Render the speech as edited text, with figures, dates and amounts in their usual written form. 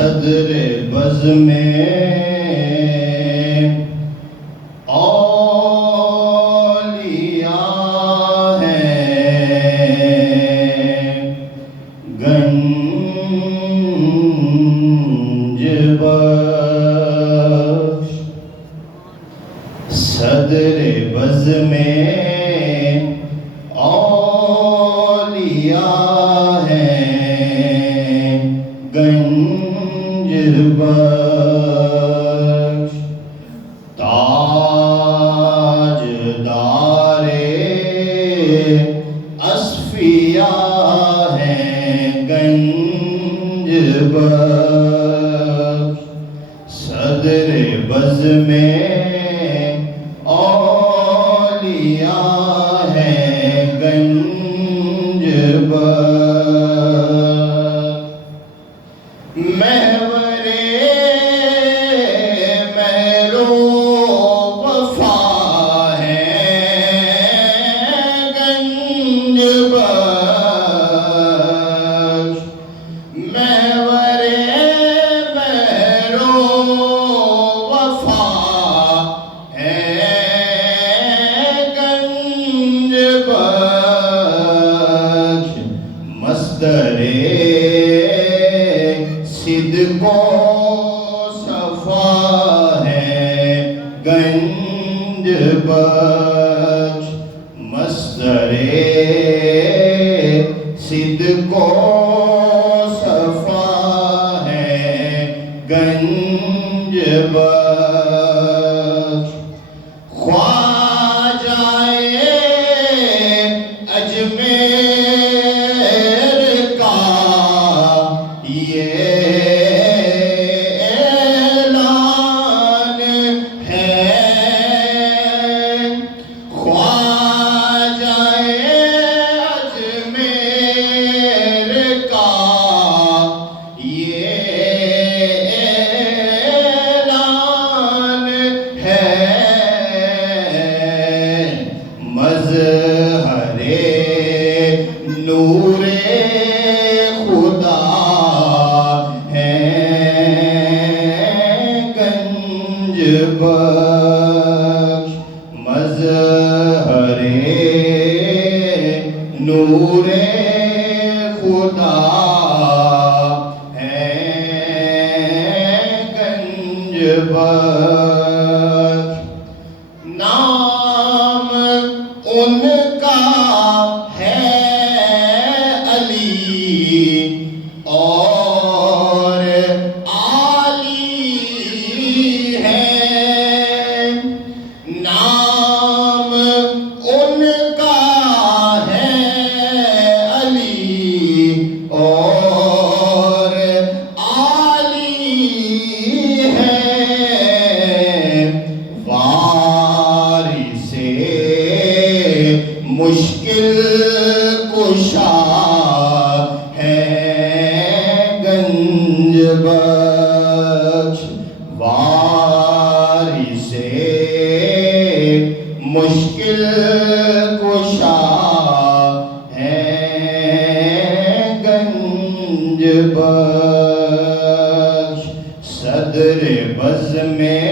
صدر بز میں اولیاء ہیں، گنج بخش صدر بز میں اولیاء ہیں، گنج بخش تاجدار اصفیاء ہیں، گنج بخش صدر بز میں اولیاء ہیں، گنج بخش محور مہرو وفا ہیں، گنج بخش محور مہرو وفا ہیں، گنج بخش مصدر صدق و صفا ہے، گنج بخش مصدر صدق و صفا ہے، گنج بخش خواجہ اجمیر کا یہ اعلان ہے، خواجہ اجمیر کا یہ اعلان ہے، مظہر نور خدا ہیں، گنج بخش مظہر نور خدا ہیں، گنج بخش نام ان کا ہے علی اور عالی ہے، نام ان کا ہے علی اور عالی ہے، وارث مشکل کشا ہیں، گنج بخش وارث مشکل کشا ہیں، گنج بخش صدر بز میں